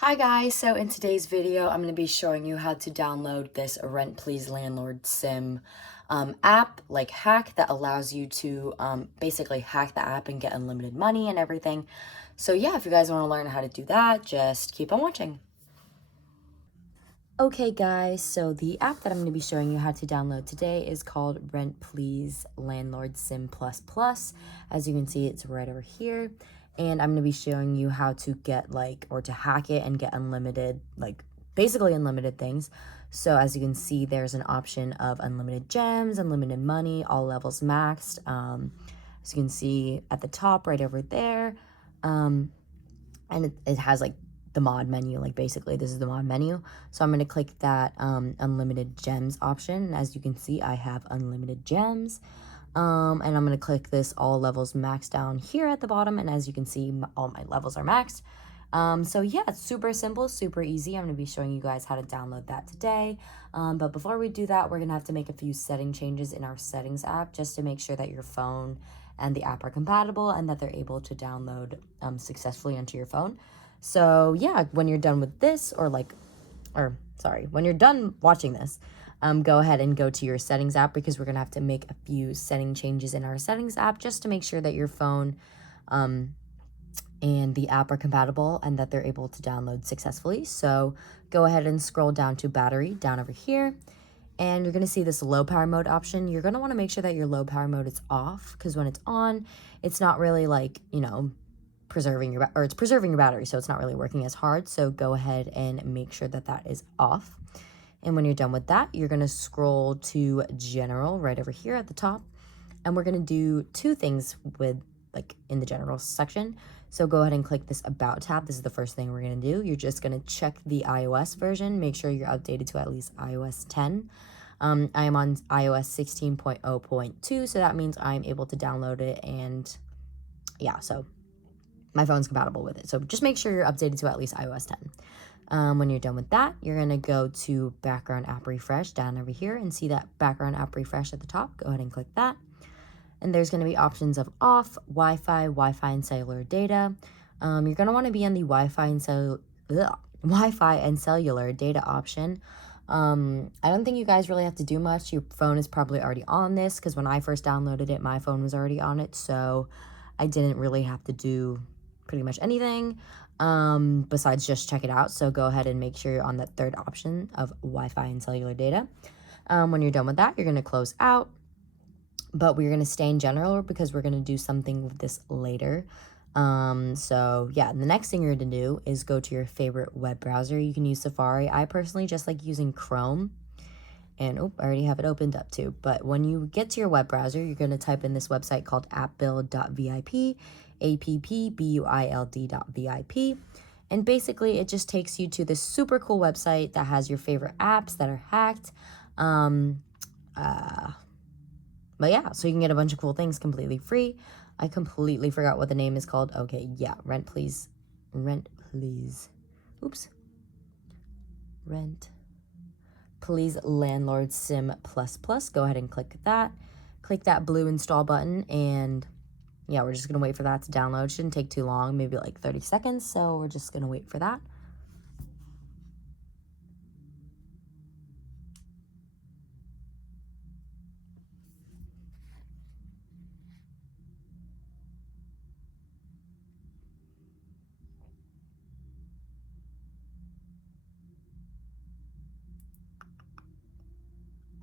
Hi guys, so in today's video, I'm going to be showing you how to download this Rent Please Landlord Sim app, like hack, that allows you to basically hack the app and get unlimited money and everything. So yeah, if you guys want to learn how to do that, just keep on watching. Okay guys, so the app that I'm going to be showing you how to download today is called Rent Please Landlord Sim Plus Plus. As you can see, it's right over here. And I'm going to be showing you how to get or to hack it and get unlimited, basically unlimited things. So as you can see, there's an option of unlimited gems, unlimited money, all levels maxed. As you can see at the top right over there. And it has the mod menu, basically this is the mod menu. So I'm going to click that unlimited gems option. And as you can see, I have unlimited gems. And I'm going to click this all levels maxed down here at the bottom. And as you can see, all my levels are maxed. So yeah, it's super simple, super easy. I'm going to be showing you guys how to download that today. But before we do that, we're going to have to make a few setting changes in our settings app just to make sure that your phone and the app are compatible and that they're able to download successfully onto your phone. So yeah, when you're done with this, when you're done watching this, go ahead and go to your settings app, because we're going to have to make a few setting changes in our settings app just to make sure that your phone and the app are compatible and that they're able to download successfully. So go ahead and scroll down to battery down over here. And you're going to see this low power mode option. You're going to want to make sure that your low power mode is off, because when it's on, it's not really preserving your battery, so it's not really working as hard. So go ahead and make sure that that is off. And when you're done with that, you're going to scroll to general right over here at the top. And we're going to do two things with in the general section. So go ahead and click this about tab. This is the first thing we're going to do. You're just going to check the iOS version. Make sure you're updated to at least iOS 10. I am on iOS 16.0.2, so that means I'm able to download it, and yeah, so my phone's compatible with it. So just make sure you're updated to at least iOS 10. When you're done with that, you're going to go to background app refresh down over here and see that background app refresh at the top. Go ahead and click that. And there's going to be options of off, Wi-Fi and cellular data. You're going to want to be on the Wi-Fi and cellular data option. I don't think you guys really have to do much. Your phone is probably already on this, because when I first downloaded it, my phone was already on it. So I didn't really have to do pretty much anything besides just check it out. So go ahead and make sure you're on that third option of Wi-Fi and cellular data. When you're done with that, you're going to close out. But we're going to stay in general because we're going to do something with this later. So yeah, the next thing you're going to do is go to your favorite web browser. You can use Safari. I personally just like using Chrome. And I already have it opened up too. But when you get to your web browser, you're going to type in this website called appbuild.vip, appbuild.vip. And basically, it just takes you to this super cool website that has your favorite apps that are hacked. But yeah, so you can get a bunch of cool things completely free. I completely forgot what the name is called. Okay, yeah, Rent Please. Oops. Rent Please Landlord Sim Plus Plus. Go ahead and click that. Click that blue install button, and yeah, we're just going to wait for that to download. Shouldn't take too long, maybe like 30 seconds, so we're just going to wait for that.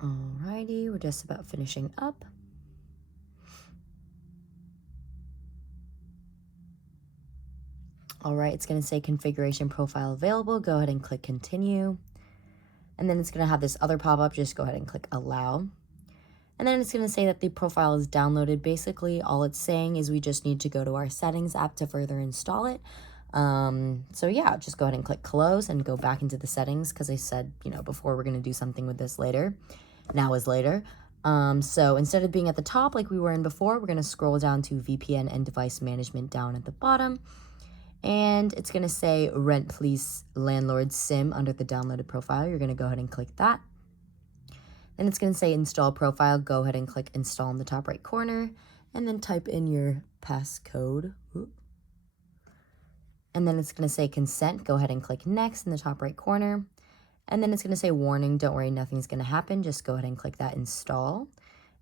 Alrighty, we're just about finishing up. All right, it's going to say configuration profile available. Go ahead and click continue. And then it's going to have this other pop-up. Just go ahead and click allow. And then it's going to say that the profile is downloaded. Basically, all it's saying is we just need to go to our settings app to further install it. So yeah, just go ahead and click close and go back into the settings, because I said, before, we're going to do something with this later. Now is later. So instead of being at the top like we were in before, we're going to scroll down to VPN and device management down at the bottom. And it's going to say Rent Please Landlord Sim under the downloaded profile. You're going to go ahead and click that. Then it's going to say install profile. Go ahead and click install in the top right corner, and then type in your passcode. And then it's going to say consent. Go ahead and click next in the top right corner. And then it's going to say warning. Don't worry, nothing's going to happen. Just go ahead and click that install.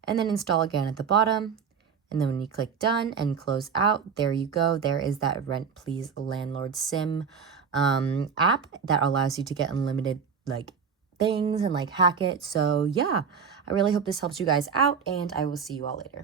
And then install again at the bottom. And then when you click done and close out, there you go. There is that Rent Please Landlord Sim app that allows you to get unlimited like things and like hack it. So yeah, I really hope this helps you guys out, and I will see you all later.